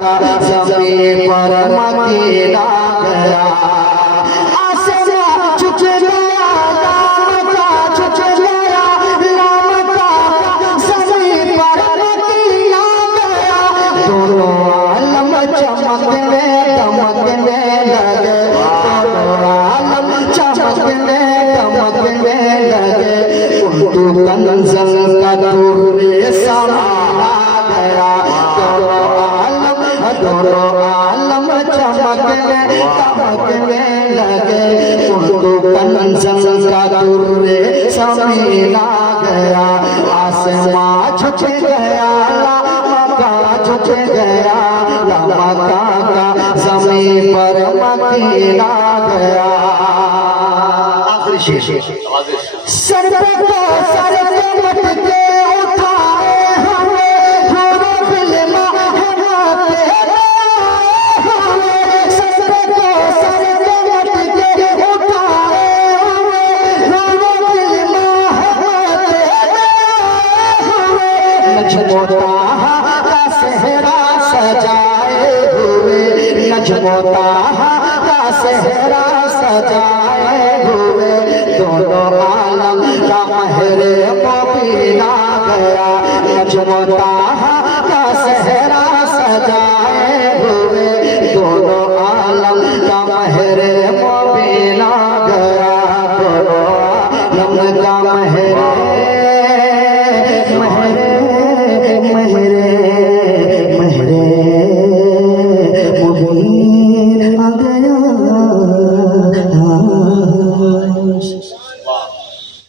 जमीन पर मदीना गया आसमां झुक गया नाम का झुक गया नाम का जमीन पर मदीना गया दोनों आलम चमकने दमकने लगे दोनों आलम चमकने दमकने लगे उर्दू कंज़ल का दूर समा गया दोनों आलम चमकने दमकने लगे उर्दू कंज़ल का दूर समीना गया आसमां झुक गया मक्का झुक गया मक्का का जमीन पर मदीना गया। आखिरी शेर सर पे तो सर के मटके उठाए हमें पूरा फिल्म हमारे सर पे तो सर के मटके उठाए हमें पूरा फिल्म हमारे नजमोता का सेहरा सजाए हुए नजमोता का सेहरा सजाए हुए दोनों आलम का महरे मुबीना गया नजमोता